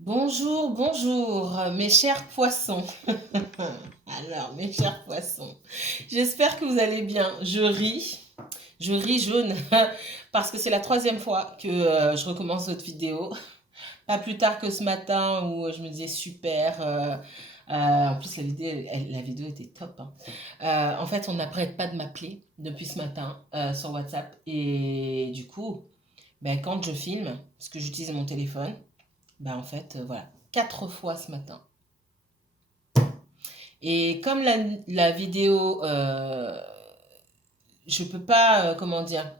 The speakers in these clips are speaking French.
Bonjour, bonjour, mes chers poissons. Alors, mes chers poissons, j'espère que vous allez bien. Je ris jaune, parce que c'est la troisième fois que je recommence votre vidéo. Pas plus tard que ce matin où je me disais super. En plus, la vidéo était top, hein. En fait, on n'arrête pas de m'appeler depuis ce matin sur WhatsApp. Et du coup, ben, quand je filme, parce que j'utilise mon téléphone, bah en fait, voilà, 4 fois ce matin. Et comme la vidéo, je peux pas, comment dire,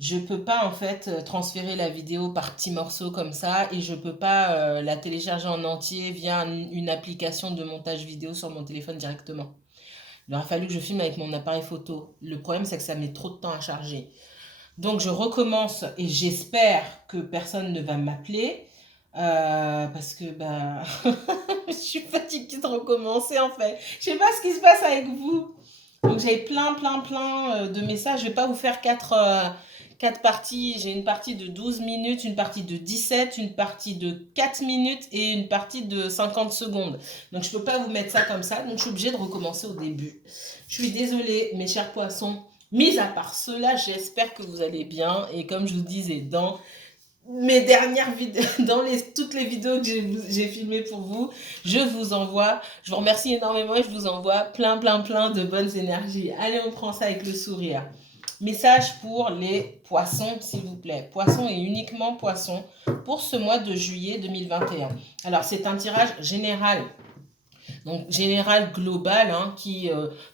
je peux pas en fait transférer la vidéo par petits morceaux comme ça et je peux pas la télécharger en entier via une application de montage vidéo sur mon téléphone directement. Il aura fallu que je filme avec mon appareil photo. Le problème, c'est que ça met trop de temps à charger. Donc, je recommence et j'espère que personne ne va m'appeler parce que bah, je suis fatiguée de recommencer en fait. Je sais pas ce qui se passe avec vous. Donc j'ai plein de messages. Je vais pas vous faire quatre parties. J'ai une partie de 12 minutes, une partie de 17, une partie de 4 minutes et une partie de 50 secondes. Donc je peux pas vous mettre ça comme ça. Donc je suis obligée de recommencer au début. Je suis désolée, mes chers poissons. Mis à part cela, j'espère que vous allez bien. Et comme je vous disais, dans mes dernières vidéos, toutes les vidéos que j'ai filmées pour vous, je vous remercie énormément et je vous envoie plein de bonnes énergies. Allez, on prend ça avec le sourire. Message pour les poissons, s'il vous plaît. Poissons et uniquement poissons pour ce mois de juillet 2021. Alors, c'est un tirage général, donc général global, hein, qui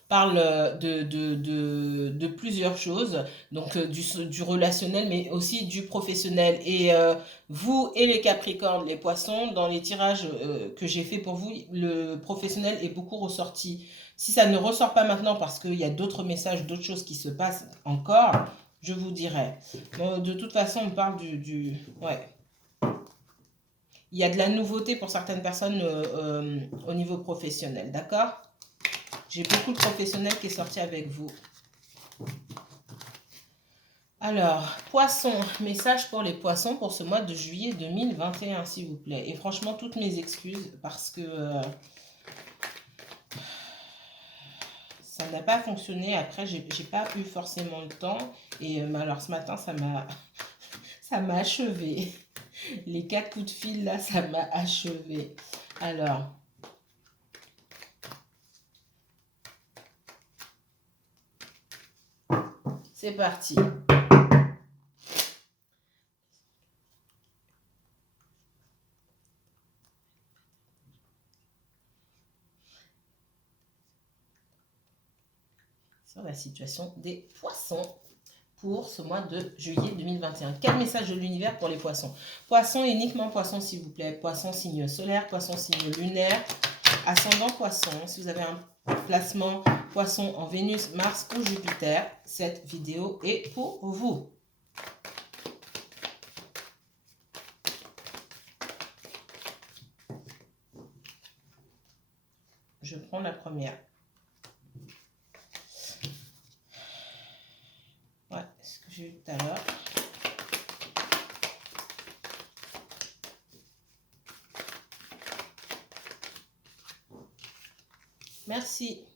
parle de plusieurs choses, donc du relationnel, mais aussi du professionnel. Et vous et les Capricornes, les poissons, dans les tirages que j'ai fait pour vous, le professionnel est beaucoup ressorti. Si ça ne ressort pas maintenant parce qu'il y a d'autres messages, d'autres choses qui se passent encore, je vous dirai. Bon, de toute façon, on parle ouais. Il y a de la nouveauté pour certaines personnes au niveau professionnel, d'accord? J'ai beaucoup de professionnels qui est sorti avec vous. Alors, poissons, message pour les poissons pour ce mois de juillet 2021, s'il vous plaît. Et franchement, toutes mes excuses parce que ça n'a pas fonctionné. Après, j'ai pas eu forcément le temps. Et alors, ce matin, ça m'a achevé. Les 4 coups de fil, là, ça m'a achevé. Alors, c'est parti. Sur la situation des poissons pour ce mois de juillet 2021. Quel message de l'univers pour les poissons? Poissons, uniquement poissons, s'il vous plaît. Poissons, signe solaire, poissons, signe lunaire, ascendant poisson. Si vous avez un placement poisson en Vénus, Mars ou Jupiter, cette vidéo est pour vous. Je prends la première. Ouais, ce que j'ai eu tout à l'heure. Merci.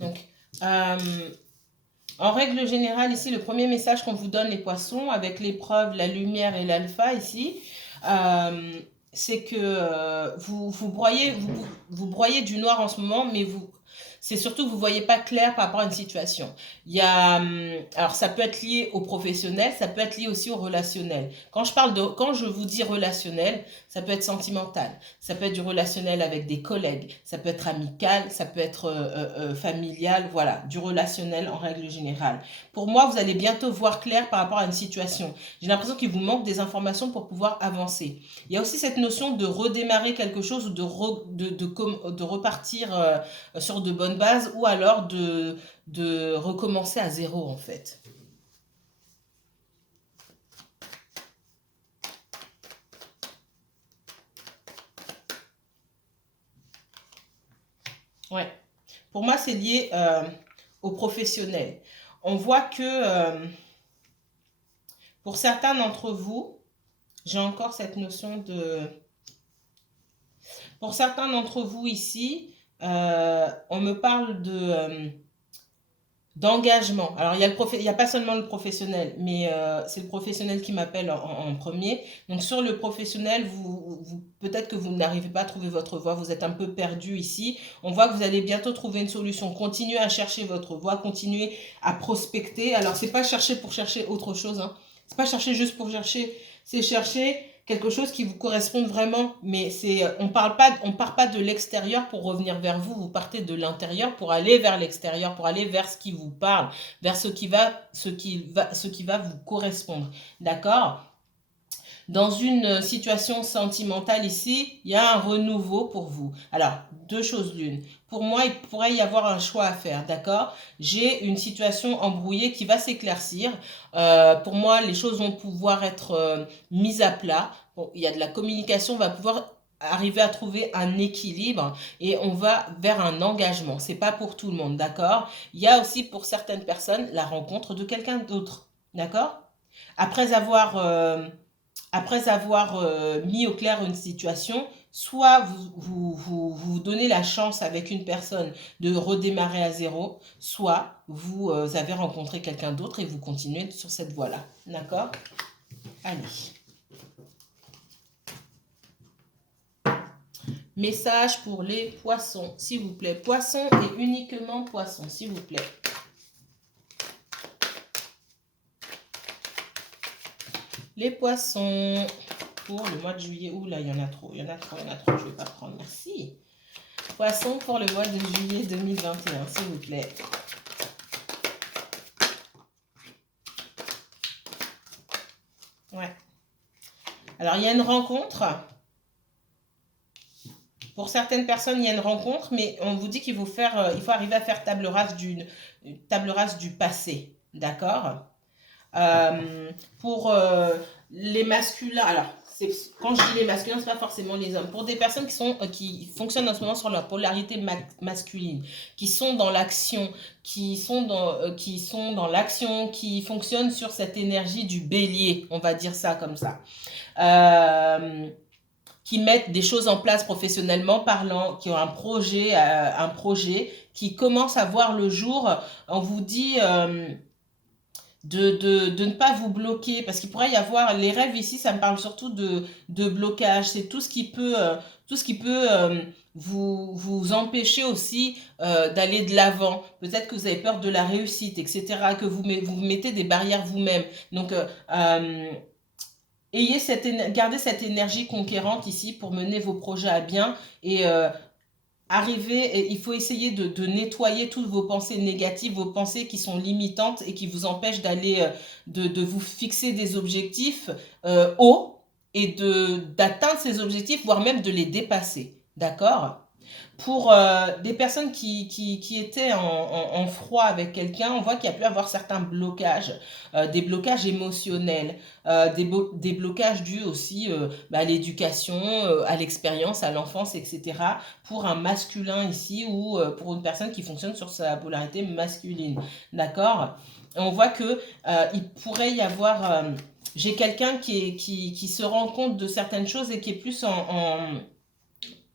Donc, en règle générale, ici, le premier message qu'on vous donne, les poissons, avec l'épreuve, la lumière et l'alpha, ici, c'est que vous broyez du noir en ce moment, mais c'est surtout que vous ne voyez pas clair par rapport à une situation. Il y a, alors ça peut être lié au professionnel, ça peut être lié aussi au relationnel. Quand je vous dis relationnel, ça peut être sentimental, ça peut être du relationnel avec des collègues, ça peut être amical, ça peut être familial, voilà, du relationnel en règle générale. Pour moi, vous allez bientôt voir clair par rapport à une situation. J'ai l'impression qu'il vous manque des informations pour pouvoir avancer. Il y a aussi cette notion de redémarrer quelque chose ou de repartir sur de bonnes bases ou alors de recommencer à zéro en fait. Ouais. Pour moi, c'est lié au professionnel. On voit que Pour certains d'entre vous, j'ai encore cette notion de... Pour certains d'entre vous ici, on me parle de... d'engagement. Alors, il y a pas seulement le professionnel, mais c'est le professionnel qui m'appelle en premier. Donc, sur le professionnel, peut-être que vous n'arrivez pas à trouver votre voie, vous êtes un peu perdu ici. On voit que vous allez bientôt trouver une solution. Continuez à chercher votre voie, continuez à prospecter. Alors, c'est pas chercher pour chercher autre chose, hein. C'est pas chercher juste pour chercher, c'est chercher quelque chose qui vous corresponde vraiment. Mais on part pas de l'extérieur pour revenir vers vous. Vous partez de l'intérieur pour aller vers l'extérieur, pour aller vers ce qui vous parle, vers ce qui va vous correspondre. D'accord? Dans une situation sentimentale ici, il y a un renouveau pour vous. Alors, deux choses l'une. Pour moi, il pourrait y avoir un choix à faire, d'accord? J'ai une situation embrouillée qui va s'éclaircir. Pour moi, les choses vont pouvoir être mises à plat. Bon, il y a de la communication, on va pouvoir arriver à trouver un équilibre et on va vers un engagement. C'est pas pour tout le monde, d'accord? Il y a aussi pour certaines personnes la rencontre de quelqu'un d'autre, d'accord? Après avoir mis au clair une situation, soit vous donnez la chance avec une personne de redémarrer à zéro, soit vous avez rencontré quelqu'un d'autre et vous continuez sur cette voie-là. D'accord? Allez. Message pour les poissons, s'il vous plaît. Poissons et uniquement poissons, s'il vous plaît. Les poissons pour le mois de juillet. Ouh là, il y en a trop, il y en a trop, il y en a trop. Je ne vais pas prendre, merci. Poissons pour le mois de juillet 2021, s'il vous plaît. Ouais. Alors, il y a une rencontre. Pour certaines personnes, il y a une rencontre, mais on vous dit qu'il faut arriver à faire table rase du passé. D'accord? Pour les masculins, alors quand je dis les masculins, c'est pas forcément les hommes. Pour des personnes qui fonctionnent en ce moment sur leur polarité masculine, qui sont dans l'action, qui fonctionnent sur cette énergie du bélier, on va dire ça comme ça. Qui mettent des choses en place professionnellement parlant, qui ont un projet qui commence à voir le jour. On vous dit de ne pas vous bloquer, parce qu'il pourrait y avoir, les rêves ici, ça me parle surtout de blocage. C'est tout ce qui peut vous empêcher aussi d'aller de l'avant. Peut-être que vous avez peur de la réussite, etc., que vous mettez des barrières vous-même. Donc, gardez cette énergie conquérante ici pour mener vos projets à bien et il faut essayer de nettoyer toutes vos pensées négatives, vos pensées qui sont limitantes et qui vous empêchent de vous fixer des objectifs hauts et d'atteindre ces objectifs, voire même de les dépasser. D'accord? Pour des personnes qui étaient en froid avec quelqu'un, on voit qu'il y a pu avoir certains blocages, des blocages émotionnels, des blocages dus aussi à l'éducation, à l'expérience, à l'enfance, etc. Pour un masculin ici ou pour une personne qui fonctionne sur sa polarité masculine. D'accord? On voit que il pourrait y avoir... j'ai quelqu'un qui se rend compte de certaines choses et qui est plus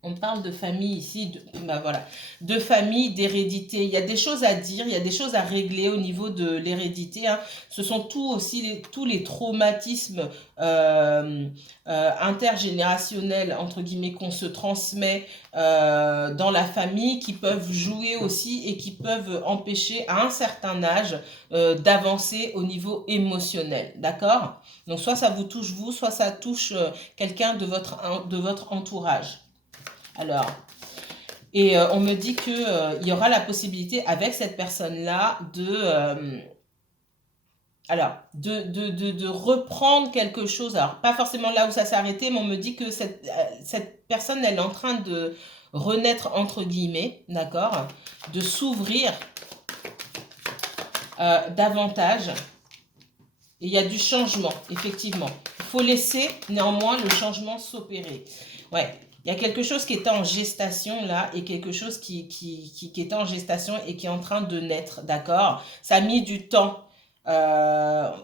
on parle de famille ici, de famille, d'hérédité. Il y a des choses à dire, il y a des choses à régler au niveau de l'hérédité, hein. Ce sont tous les traumatismes intergénérationnels, entre guillemets, qu'on se transmet dans la famille, qui peuvent jouer aussi et qui peuvent empêcher à un certain âge d'avancer au niveau émotionnel. D'accord? Donc soit ça vous touche vous, soit ça touche quelqu'un de votre entourage. Alors, et on me dit qu'il y aura la possibilité avec cette personne-là de reprendre quelque chose. Alors, pas forcément là où ça s'est arrêté, mais on me dit que cette personne, elle est en train de renaître, entre guillemets, d'accord, de s'ouvrir davantage. Et il y a du changement, effectivement. Il faut laisser néanmoins le changement s'opérer. Ouais. Il y a quelque chose qui est en gestation là et quelque chose qui est en gestation et qui est en train de naître, d'accord? Ça a mis du temps.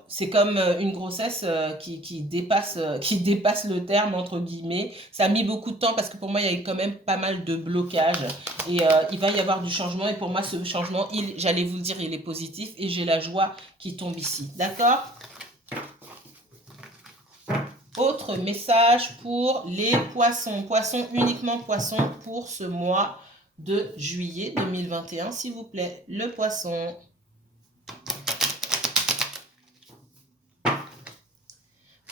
C'est comme une grossesse qui dépasse, qui dépasse le terme, entre guillemets. Ça a mis beaucoup de temps parce que pour moi, il y a eu quand même pas mal de blocages. Et il va y avoir du changement. Et pour moi, ce changement, j'allais vous le dire, il est positif. Et j'ai la joie qui tombe ici. D'accord? Autre message pour les poissons. Poissons, uniquement poissons pour ce mois de juillet 2021, s'il vous plaît. Le poisson.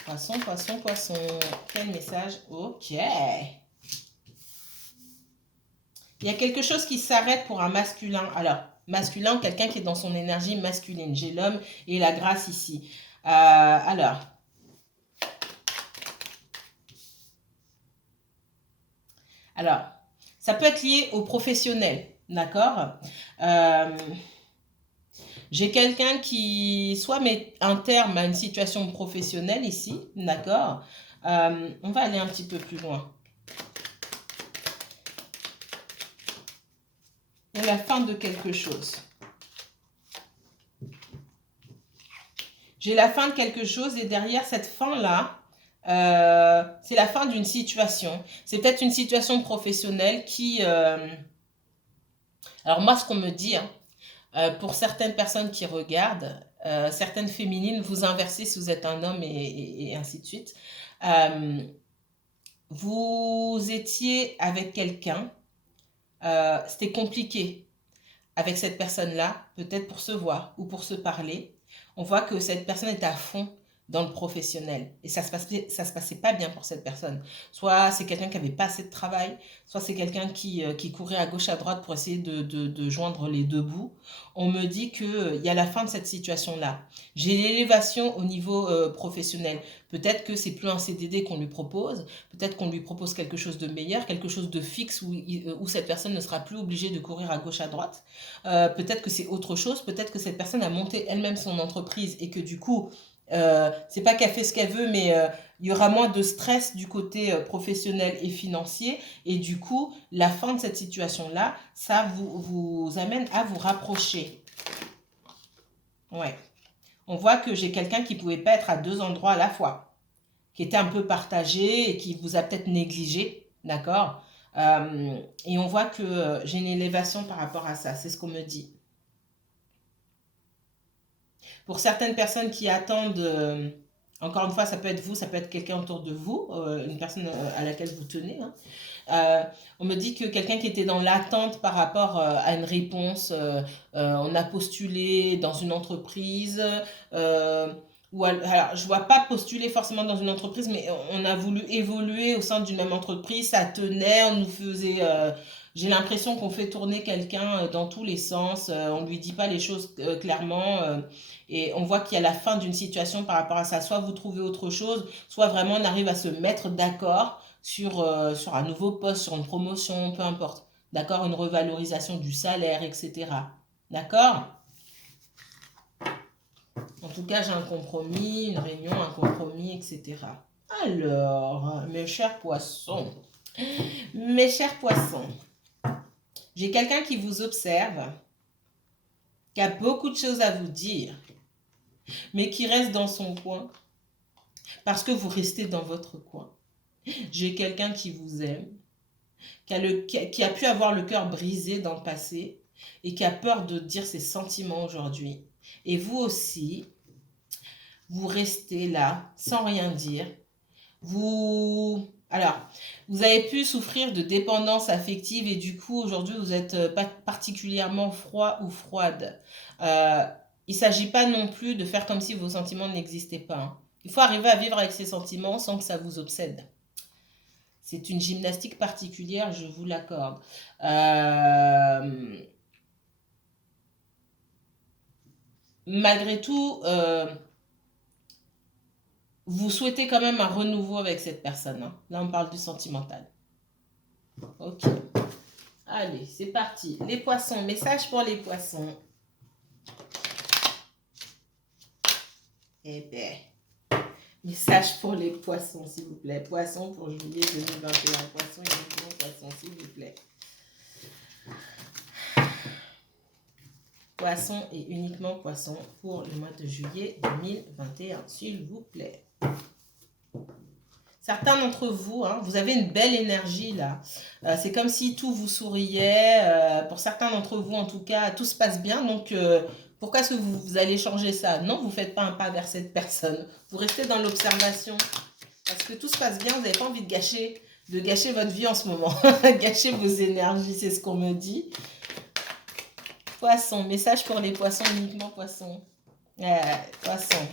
Poisson, poisson, poisson. Quel message? Ok. Il y a quelque chose qui s'arrête pour un masculin. Alors, masculin, quelqu'un qui est dans son énergie masculine. J'ai l'homme et la grâce ici. Alors, ça peut être lié au professionnel. D'accord? J'ai quelqu'un qui soit met un terme à une situation professionnelle ici, d'accord? On va aller un petit peu plus loin. Et la fin de quelque chose. J'ai la fin de quelque chose et derrière cette fin-là, c'est la fin d'une situation. C'est peut-être une situation professionnelle qui... alors moi, ce qu'on me dit, hein, pour certaines personnes qui regardent, certaines féminines, vous inversez si vous êtes un homme et ainsi de suite. Vous étiez avec quelqu'un, c'était compliqué avec cette personne-là, peut-être pour se voir ou pour se parler. On voit que cette personne est à fond dans le professionnel. Et ça se passait pas bien pour cette personne. Soit c'est quelqu'un qui avait pas assez de travail, soit c'est quelqu'un qui courait à gauche à droite pour essayer de joindre les deux bouts. On me dit qu'il y a la fin de cette situation-là. J'ai l'élévation au niveau professionnel. Peut-être que c'est plus un CDD qu'on lui propose, peut-être qu'on lui propose quelque chose de meilleur, quelque chose de fixe où cette personne ne sera plus obligée de courir à gauche à droite. Peut-être que c'est autre chose, peut-être que cette personne a monté elle-même son entreprise et que du coup, c'est pas qu'elle fait ce qu'elle veut, mais il y aura moins de stress du côté professionnel et financier. Et du coup, la fin de cette situation-là, ça vous amène à vous rapprocher. Ouais. On voit que j'ai quelqu'un qui pouvait pas être à deux endroits à la fois, qui était un peu partagé et qui vous a peut-être négligé, d'accord? Et on voit que j'ai une élévation par rapport à ça, c'est ce qu'on me dit. Pour certaines personnes qui attendent, encore une fois, ça peut être vous, ça peut être quelqu'un autour de vous, une personne à laquelle vous tenez, hein. On me dit que quelqu'un qui était dans l'attente par rapport à une réponse, on a postulé dans une entreprise, alors je vois pas postuler forcément dans une entreprise, mais on a voulu évoluer au sein d'une même entreprise, ça tenait, on nous faisait... j'ai l'impression qu'on fait tourner quelqu'un dans tous les sens, on lui dit pas les choses clairement, et on voit qu'il y a la fin d'une situation par rapport à ça. Soit vous trouvez autre chose, soit vraiment on arrive à se mettre d'accord sur un nouveau poste, sur une promotion, peu importe. D'accord? Une revalorisation du salaire, etc. D'accord? En tout cas, j'ai un compromis, une réunion, un compromis, etc. Alors, mes chers poissons, j'ai quelqu'un qui vous observe, qui a beaucoup de choses à vous dire, mais qui reste dans son coin, parce que vous restez dans votre coin. J'ai quelqu'un qui vous aime, qui a pu avoir le cœur brisé dans le passé et qui a peur de dire ses sentiments aujourd'hui. Et vous aussi, vous restez là sans rien dire. Alors, vous avez pu souffrir de dépendance affective et du coup, aujourd'hui, vous êtes pas particulièrement froid ou froide. Il ne s'agit pas non plus de faire comme si vos sentiments n'existaient pas, hein. Il faut arriver à vivre avec ses sentiments sans que ça vous obsède. C'est une gymnastique particulière, je vous l'accorde. Malgré tout, vous souhaitez quand même un renouveau avec cette personne, hein. Là, on parle du sentimental. Ok. Allez, c'est parti. Les poissons, message pour les poissons. Eh bien, message pour les poissons, s'il vous plaît. Poissons pour juillet 2021. Poissons, uniquement poissons, s'il vous plaît. Poisson et uniquement poisson pour le mois de juillet 2021, s'il vous plaît. Certains d'entre vous, hein, vous avez une belle énergie là. C'est comme si tout vous souriait. Pour certains d'entre vous, en tout cas, tout se passe bien. Donc, pourquoi est-ce que vous allez changer ça? Non, vous ne faites pas un pas vers cette personne. Vous restez dans l'observation. Parce que tout se passe bien, vous n'avez pas envie de gâcher votre vie en ce moment. Gâcher vos énergies, c'est ce qu'on me dit. Poisson, message pour les poissons, uniquement poisson. Poisson.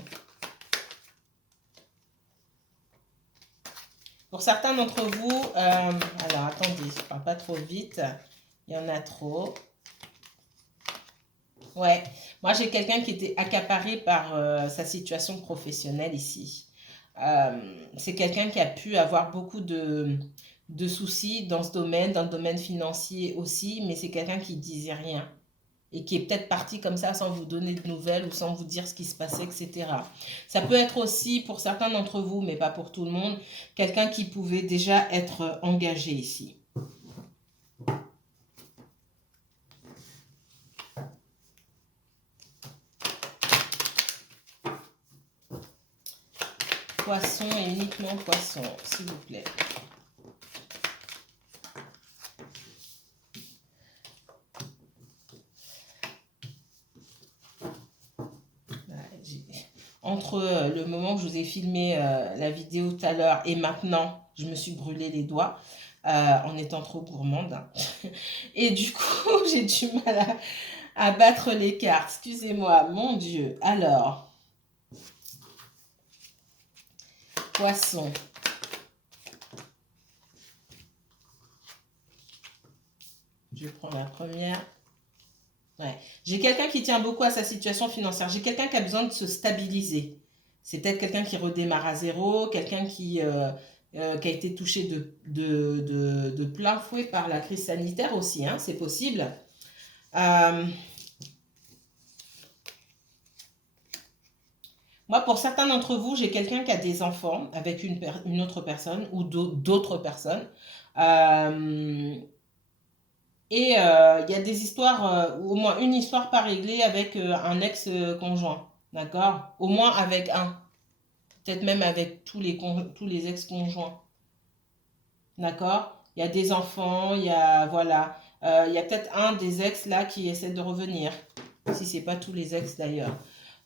Pour certains d'entre vous, alors attendez, je ne parle pas trop vite, il y en a trop. Ouais, moi j'ai quelqu'un qui était accaparé par sa situation professionnelle ici. C'est quelqu'un qui a pu avoir beaucoup de soucis dans ce domaine, dans le domaine financier aussi, mais c'est quelqu'un qui ne disait rien et qui est peut-être parti comme ça sans vous donner de nouvelles ou sans vous dire ce qui se passait, etc. Ça peut être aussi pour certains d'entre vous, mais pas pour tout le monde, quelqu'un qui pouvait déjà être engagé ici. Poisson et uniquement poisson, s'il vous plaît. Entre le moment que je vous ai filmé la vidéo tout à l'heure et maintenant, je me suis brûlé les doigts en étant trop gourmande. Et du coup, j'ai du mal à battre les cartes. Excusez-moi, mon Dieu. Alors, poisson. Je prends la première. Ouais. J'ai quelqu'un qui tient beaucoup à sa situation financière. J'ai quelqu'un qui a besoin de se stabiliser. C'est peut-être quelqu'un qui redémarre à zéro, quelqu'un qui a été touché de plein fouet par la crise sanitaire aussi, hein, c'est possible. Moi, pour certains d'entre vous, j'ai quelqu'un qui a des enfants avec une autre personne ou d'autres personnes. Et il y a des histoires, au moins une histoire pas réglée avec un ex-conjoint, d'accord? Au moins avec un, peut-être même avec tous les ex-conjoints, d'accord? Il y a des enfants, il y a, voilà, il y a peut-être un des ex là qui essaie de revenir, si c'est pas tous les ex d'ailleurs.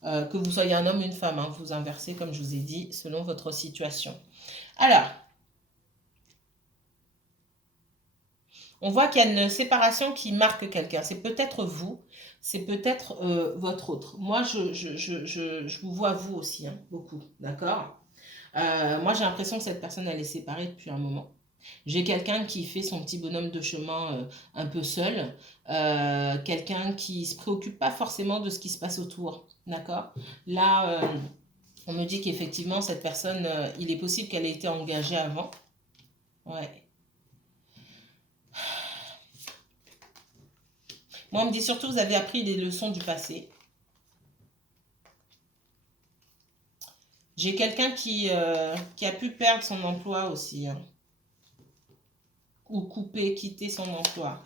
Que vous soyez un homme ou une femme, hein, vous inversez comme je vous ai dit, selon votre situation. Alors, on voit qu'il y a une séparation qui marque quelqu'un. C'est peut-être vous, c'est peut-être votre autre. Moi, je vous vois vous aussi, hein, beaucoup, d'accord? Moi, j'ai l'impression que cette personne, elle est séparée depuis un moment. J'ai quelqu'un qui fait son petit bonhomme de chemin un peu seul. Quelqu'un qui ne se préoccupe pas forcément de ce qui se passe autour, d'accord? Là, on me dit qu'effectivement, cette personne, il est possible qu'elle ait été engagée avant. Ouais. Moi, on me dit surtout, vous avez appris les leçons du passé. J'ai quelqu'un qui a pu perdre son emploi aussi, hein, ou couper, quitter son emploi.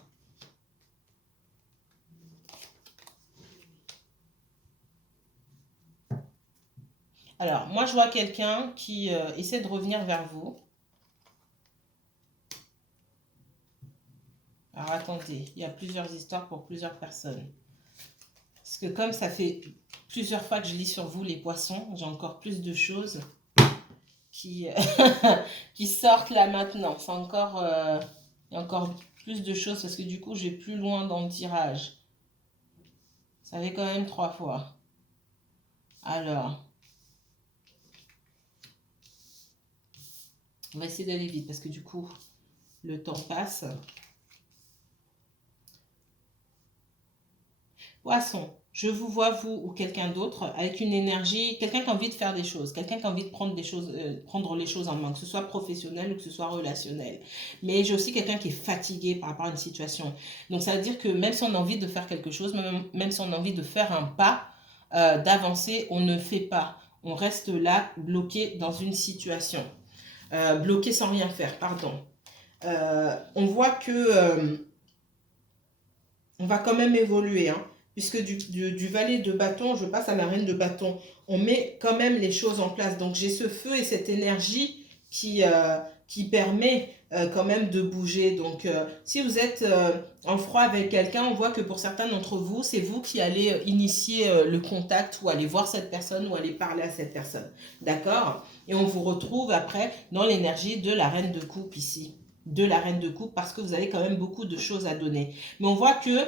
Alors, moi, je vois quelqu'un qui essaie de revenir vers vous. Alors, attendez, il y a plusieurs histoires pour plusieurs personnes. Parce que comme ça fait plusieurs fois que je lis sur vous, les poissons, j'ai encore plus de choses qui, qui sortent là maintenant. C'est encore, il y a encore plus de choses parce que du coup, je vais plus loin dans le tirage. Ça fait quand même 3 fois. Alors, on va essayer d'aller vite parce que du coup, le temps passe. Poisson, je vous vois, vous ou quelqu'un d'autre, avec une énergie, quelqu'un qui a envie de faire des choses, quelqu'un qui a envie de prendre prendre les choses en main, que ce soit professionnel ou que ce soit relationnel. Mais j'ai aussi quelqu'un qui est fatigué par rapport à une situation. Donc ça veut dire que même si on a envie de faire quelque chose, même si on a envie de faire un pas, d'avancer, on ne fait pas. On reste là, bloqué dans une situation. Bloqué sans rien faire, pardon. On voit que on va quand même évoluer, hein. puisque du valet de bâton, je passe à la reine de bâton. On met quand même les choses en place. Donc j'ai ce feu et cette énergie qui permet quand même de bouger. Donc si vous êtes en froid avec quelqu'un, on voit que pour certains d'entre vous, c'est vous qui allez initier le contact ou aller voir cette personne ou aller parler à cette personne. D'accord? Et on vous retrouve après dans l'énergie de la reine de coupe ici. De la reine de coupe parce que vous avez quand même beaucoup de choses à donner. Mais on voit que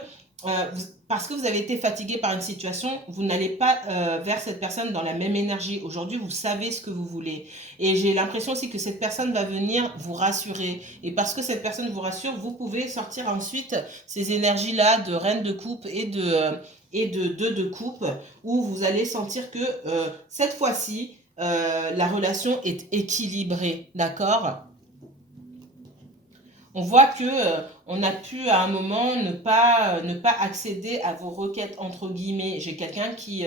parce que vous avez été fatigué par une situation, vous n'allez pas vers cette personne dans la même énergie. Aujourd'hui, vous savez ce que vous voulez. Et j'ai l'impression aussi que cette personne va venir vous rassurer. Et parce que cette personne vous rassure, vous pouvez sortir ensuite ces énergies-là de reine de coupe et de deux de coupe, où vous allez sentir que cette fois-ci, la relation est équilibrée. D'accord? On voit que on a pu à un moment ne pas accéder à vos requêtes entre guillemets. J'ai quelqu'un qui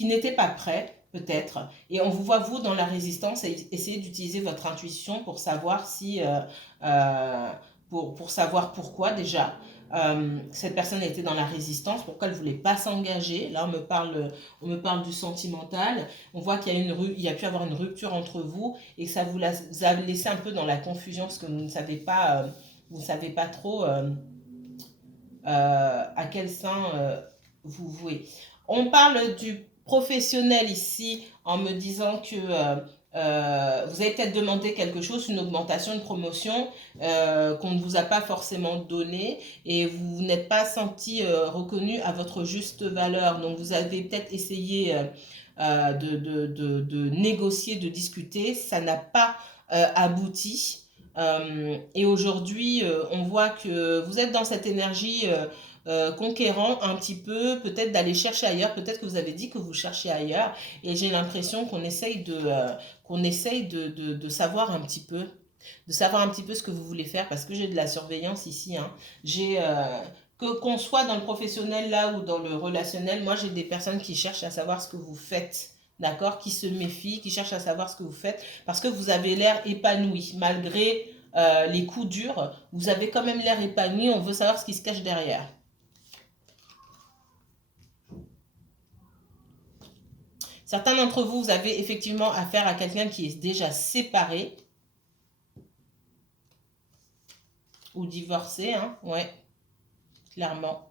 n'était pas prêt peut-être et on vous voit vous dans la résistance et essayer d'utiliser votre intuition pour savoir si euh, pour savoir pourquoi déjà cette personne était dans la résistance, pourquoi elle voulait pas s'engager. Là on me parle du sentimental. On voit qu'il y a il y a pu avoir une rupture entre vous et que ça vous a laissé un peu dans la confusion parce que vous ne savez pas trop à quel sein vous vouez. On parle du professionnel ici en me disant que vous avez peut-être demandé quelque chose, une augmentation, une promotion qu'on ne vous a pas forcément donné et vous n'êtes pas senti reconnu à votre juste valeur. Donc vous avez peut-être essayé de négocier, de discuter, ça n'a pas abouti. Et aujourd'hui, on voit que vous êtes dans cette énergie conquérant un petit peu, peut-être d'aller chercher ailleurs, peut-être que vous avez dit que vous cherchez ailleurs, et j'ai l'impression qu'on essaye de savoir un petit peu, de savoir un petit peu ce que vous voulez faire, parce que j'ai de la surveillance ici, hein. J'ai qu'on soit dans le professionnel là ou dans le relationnel, moi j'ai des personnes qui cherchent à savoir ce que vous faites. D'accord? Qui se méfient, qui cherchent à savoir ce que vous faites, parce que vous avez l'air épanoui, malgré les coups durs, vous avez quand même l'air épanoui, on veut savoir ce qui se cache derrière. Certains d'entre vous, vous avez effectivement affaire à quelqu'un qui est déjà séparé ou divorcé, hein, ouais, clairement.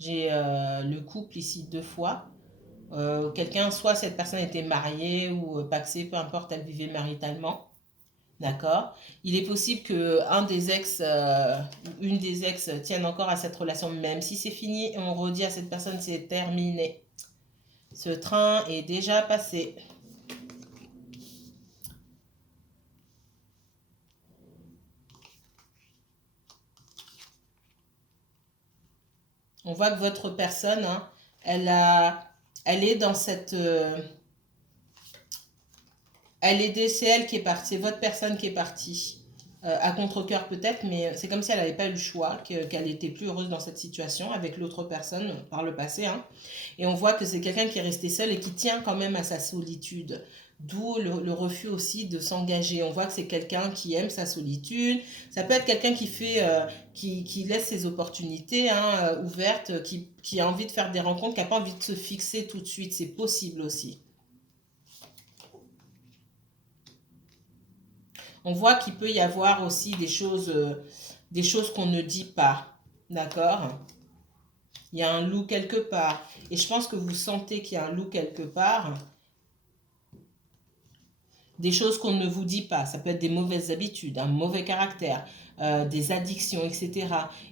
J'ai le couple ici deux fois. Quelqu'un, soit cette personne était mariée ou paxée, peu importe, elle vivait maritalement. D'accord? Il est possible que un des ex, une des ex tienne encore à cette relation, même si c'est fini, et on redit à cette personne c'est terminé. Ce train est déjà passé. On voit que votre personne, hein, elle est dans cette, c'est elle qui est partie, c'est votre personne qui est partie. À contre-cœur peut-être, mais c'est comme si elle n'avait pas eu le choix, qu'elle était plus heureuse dans cette situation avec l'autre personne par le passé, hein. Et on voit que c'est quelqu'un qui est resté seul et qui tient quand même à sa solitude. D'où le refus aussi de s'engager. On voit que c'est quelqu'un qui aime sa solitude. Ça peut être quelqu'un qui fait, qui laisse ses opportunités hein, ouvertes, qui a envie de faire des rencontres, qui n'a pas envie de se fixer tout de suite. C'est possible aussi. On voit qu'il peut y avoir aussi des choses qu'on ne dit pas. D'accord? Il y a un loup quelque part. Et je pense que vous sentez qu'il y a un loup quelque part. Des choses qu'on ne vous dit pas. Ça peut être des mauvaises habitudes, un mauvais caractère, des addictions, etc.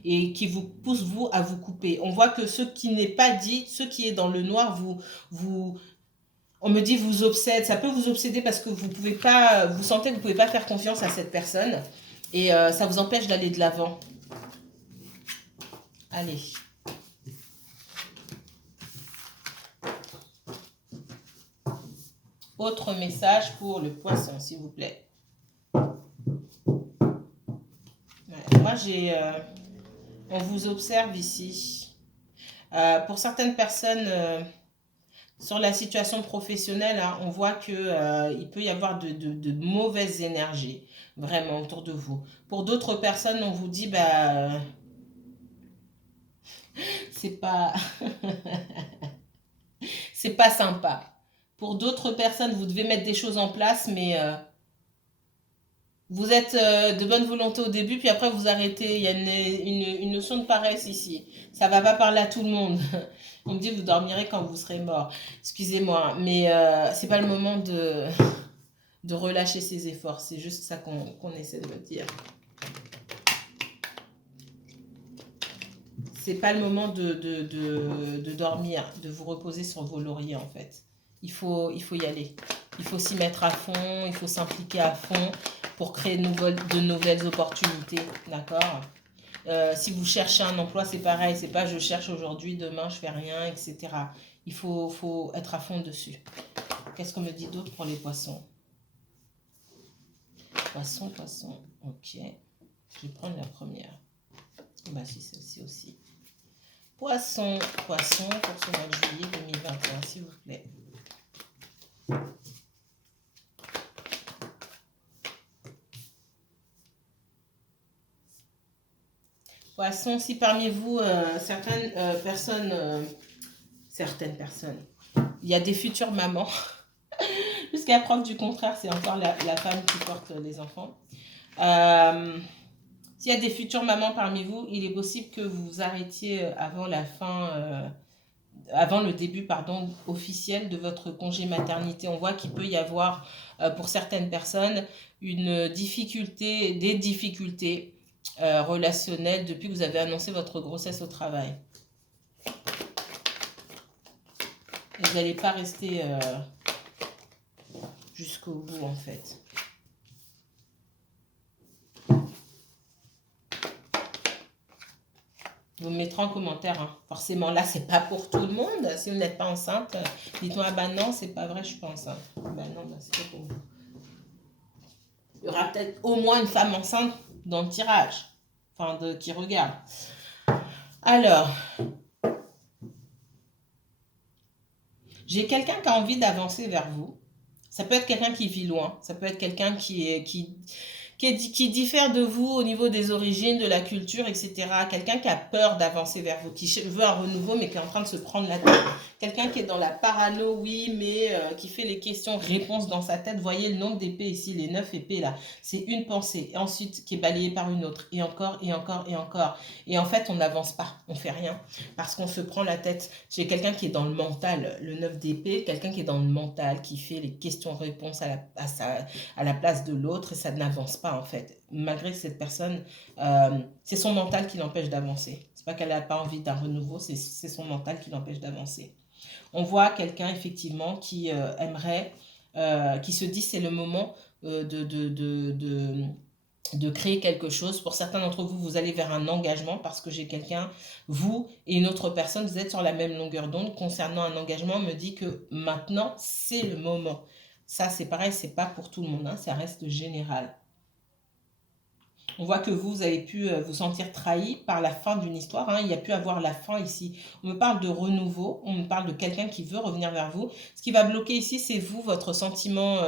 Et qui vous poussent, vous, à vous couper. On voit que ce qui n'est pas dit, ce qui est dans le noir, on me dit vous obsède. Ça peut vous obséder parce que vous pouvez pas, vous sentez que vous pouvez pas faire confiance à cette personne. Et ça vous empêche d'aller de l'avant. Allez. Autre message pour le poisson, s'il vous plaît. Moi, on vous observe ici. Pour certaines personnes, sur la situation professionnelle, hein, on voit que il peut y avoir de mauvaises énergies, vraiment, autour de vous. Pour d'autres personnes, on vous dit, bah, C'est pas, c'est pas sympa. Pour d'autres personnes, vous devez mettre des choses en place, mais vous êtes de bonne volonté au début, puis après vous arrêtez. Il y a une notion de paresse ici. Ça va pas parler à tout le monde. On me dit vous dormirez quand vous serez mort. Excusez-moi, mais c'est pas le moment de relâcher ses efforts. C'est juste ça qu'on essaie de me dire. C'est pas le moment de dormir, de vous reposer sur vos lauriers en fait. Il faut y aller. Il faut s'y mettre à fond, il faut s'impliquer à fond pour créer de nouvelles opportunités. D'accord. Si vous cherchez un emploi, c'est pareil. C'est pas je cherche aujourd'hui, demain je fais rien, etc. Il faut être à fond dessus. Qu'est-ce qu'on me dit d'autre pour les poissons? Poisson, poisson. Ok. Je vais prendre la première. Bah si, celle-ci aussi. Poisson, poisson pour ce mois de juillet 2021, s'il vous plaît. Poisson, si parmi vous, certaines personnes, il y a des futures mamans, jusqu'à preuve du contraire, c'est encore la femme qui porte les enfants. S'il y a des futures mamans parmi vous, il est possible que vous vous arrêtiez avant la fin, avant le début, pardon, officiel de votre congé maternité. On voit qu'il peut y avoir, pour certaines personnes, des difficultés relationnelles depuis que vous avez annoncé votre grossesse au travail. Et vous n'allez pas rester jusqu'au bout, en fait. Vous me mettrez en commentaire, hein. Forcément, là, c'est pas pour tout le monde. Si vous n'êtes pas enceinte, dites-moi, ah bah non, c'est pas vrai, je suis pas enceinte. Bah non, bah c'est pas pour vous. Il y aura peut-être au moins une femme enceinte dans le tirage, enfin, qui regarde. Alors, j'ai quelqu'un qui a envie d'avancer vers vous. Ça peut être quelqu'un qui vit loin, ça peut être quelqu'un qui diffère de vous au niveau des origines, de la culture, etc. Quelqu'un qui a peur d'avancer vers vous, qui veut un renouveau, mais qui est en train de se prendre la tête. Quelqu'un qui est dans la parano, oui, mais qui fait les questions-réponses dans sa tête. Voyez le nombre d'épées ici, les 9 épées là. C'est une pensée, et ensuite qui est balayée par une autre, et encore, et encore, et encore. Et en fait, on n'avance pas, on fait rien, parce qu'on se prend la tête. J'ai quelqu'un qui est dans le mental, le 9 d'épée, quelqu'un qui est dans le mental, qui fait les questions-réponses à la place de l'autre, et ça n'avance pas en fait. Malgré que cette personne, c'est son mental qui l'empêche d'avancer. C'est pas qu'elle n'a pas envie d'un renouveau, c'est son mental qui l'empêche d'avancer. On voit quelqu'un effectivement qui aimerait, qui se dit c'est le moment de créer quelque chose. Pour certains d'entre vous, vous allez vers un engagement parce que j'ai quelqu'un, vous et une autre personne, vous êtes sur la même longueur d'onde concernant un engagement, on me dit que maintenant c'est le moment. Ça c'est pareil, c'est pas pour tout le monde, hein, ça reste général. On voit que vous avez pu vous sentir trahi par la fin d'une histoire, hein. Il y a pu avoir la fin ici. On me parle de renouveau, on me parle de quelqu'un qui veut revenir vers vous. Ce qui va bloquer ici, c'est vous, votre sentiment.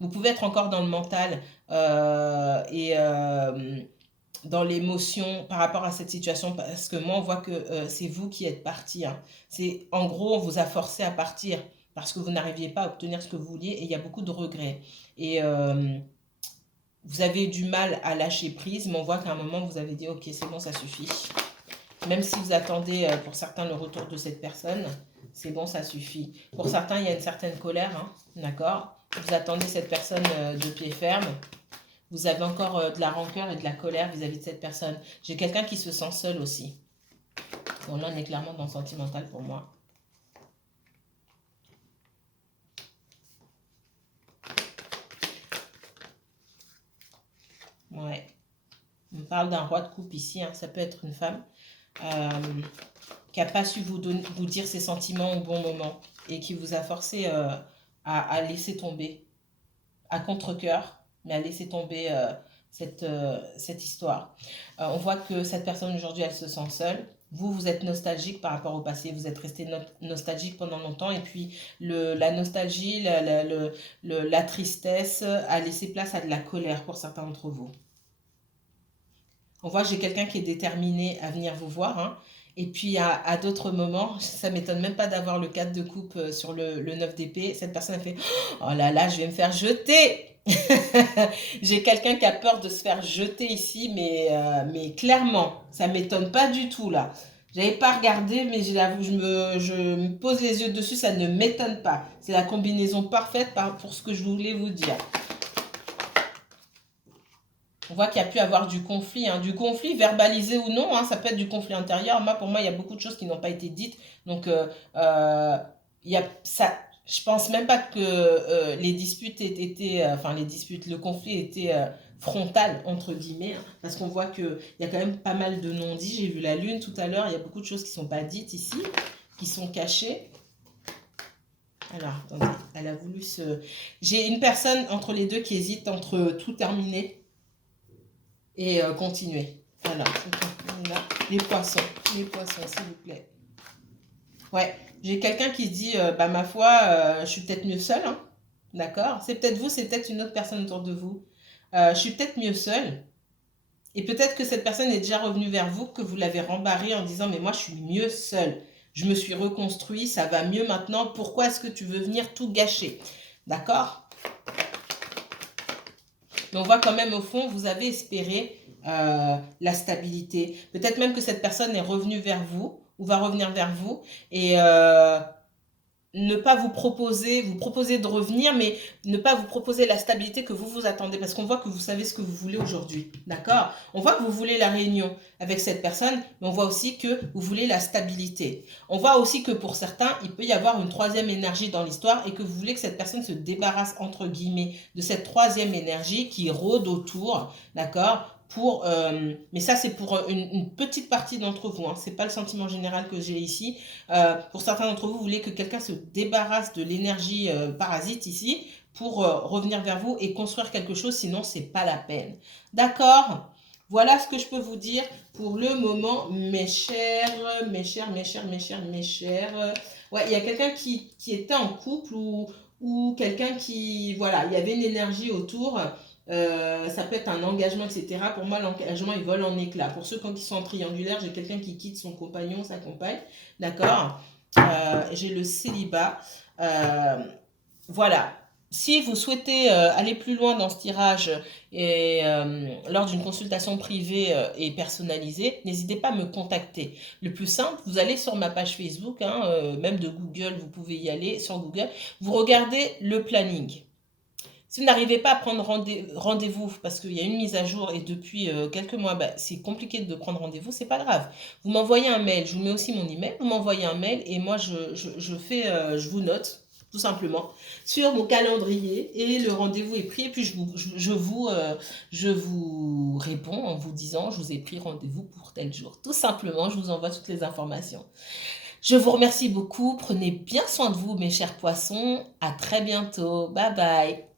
Vous pouvez être encore dans le mental et dans l'émotion par rapport à cette situation, parce que moi, on voit que c'est vous qui êtes parti, hein. C'est, en gros, on vous a forcé à partir parce que vous n'arriviez pas à obtenir ce que vous vouliez et il y a beaucoup de regrets. Et vous avez eu du mal à lâcher prise, mais on voit qu'à un moment, vous avez dit, ok, c'est bon, ça suffit. Même si vous attendez, pour certains, le retour de cette personne, c'est bon, ça suffit. Pour certains, il y a une certaine colère, hein, d'accord? Vous attendez cette personne de pied ferme. Vous avez encore de la rancœur et de la colère vis-à-vis de cette personne. J'ai quelqu'un qui se sent seul aussi. Bon, là, on est clairement dans le sentimental pour moi. Ouais. On parle d'un roi de coupe ici, hein. Ça peut être une femme qui n'a pas su vous dire ses sentiments au bon moment et qui vous a forcé à laisser tomber, à contre-cœur, mais à laisser tomber cette histoire. On voit que cette personne aujourd'hui, elle se sent seule. Vous, vous êtes nostalgique par rapport au passé, vous êtes resté nostalgique pendant longtemps et puis la nostalgie, la tristesse a laissé place à de la colère pour certains d'entre vous. On voit que j'ai quelqu'un qui est déterminé à venir vous voir, hein, Et puis à d'autres moments, ça m'étonne même pas d'avoir le 4 de coupe sur le 9 d'épée. Cette personne a fait oh là là, je vais me faire jeter. J'ai quelqu'un qui a peur de se faire jeter ici, mais clairement, ça m'étonne pas du tout là. J'avais pas regardé, mais je me pose les yeux dessus, ça ne m'étonne pas. C'est la combinaison parfaite pour ce que je voulais vous dire. On voit qu'il y a pu avoir du conflit, hein, du conflit verbalisé ou non, hein, ça peut être du conflit intérieur. Moi, pour moi, il y a beaucoup de choses qui n'ont pas été dites. Donc, il y a ça. Je pense même pas que les disputes aient été, enfin les disputes, le conflit était frontal entre guillemets, hein, parce qu'on voit que il y a quand même pas mal de non-dits. J'ai vu la lune tout à l'heure. Il y a beaucoup de choses qui sont pas dites ici, qui sont cachées. Alors, attendez, elle a voulu se. J'ai une personne entre les deux qui hésite entre tout terminer et continuer. Voilà, les poissons, s'il vous plaît. Ouais, j'ai quelqu'un qui se dit, bah ma foi, je suis peut-être mieux seule, hein. D'accord? C'est peut-être vous, c'est peut-être une autre personne autour de vous. Je suis peut-être mieux seule. Et peut-être que cette personne est déjà revenue vers vous, que vous l'avez rembarré en disant, mais moi je suis mieux seule. Je me suis reconstruit, ça va mieux maintenant. Pourquoi est-ce que tu veux venir tout gâcher? D'accord? Mais on voit quand même au fond, vous avez espéré la stabilité. Peut-être même que cette personne est revenue vers vous ou va revenir vers vous et ne pas vous proposer de revenir, mais ne pas vous proposer la stabilité que vous vous attendez, parce qu'on voit que vous savez ce que vous voulez aujourd'hui, d'accord? On voit que vous voulez la réunion avec cette personne, mais on voit aussi que vous voulez la stabilité. On voit aussi que pour certains, il peut y avoir une troisième énergie dans l'histoire et que vous voulez que cette personne se débarrasse, entre guillemets, de cette troisième énergie qui rôde autour, d'accord? Mais ça, c'est pour une petite partie d'entre vous, hein. C'est pas le sentiment général que j'ai ici. Pour certains d'entre vous, vous voulez que quelqu'un se débarrasse de l'énergie parasite ici pour revenir vers vous et construire quelque chose, sinon c'est pas la peine. D'accord? Voilà ce que je peux vous dire pour le moment, mes chers, mes chers, mes chers, mes chers, mes chers. Ouais, il y a quelqu'un qui était en couple ou quelqu'un qui, voilà, il y avait une énergie autour. Ça peut être un engagement, etc. Pour moi, l'engagement, il vole en éclats. Pour ceux qui sont en triangulaire, j'ai quelqu'un qui quitte son compagnon, sa compagne. D'accord? J'ai le célibat. Voilà. Si vous souhaitez aller plus loin dans ce tirage et lors d'une consultation privée et personnalisée, n'hésitez pas à me contacter. Le plus simple, vous allez sur ma page Facebook, hein, même de Google, vous pouvez y aller sur Google. Vous regardez le planning. Si vous n'arrivez pas à prendre rendez-vous parce qu'il y a une mise à jour et depuis quelques mois, bah, c'est compliqué de prendre rendez-vous, c'est pas grave. Vous m'envoyez un mail, je vous mets aussi mon email, vous m'envoyez un mail et moi je vous note tout simplement sur mon calendrier et le rendez-vous est pris et puis je vous réponds en vous disant je vous ai pris rendez-vous pour tel jour. Tout simplement, je vous envoie toutes les informations. Je vous remercie beaucoup, prenez bien soin de vous mes chers poissons, à très bientôt, bye bye.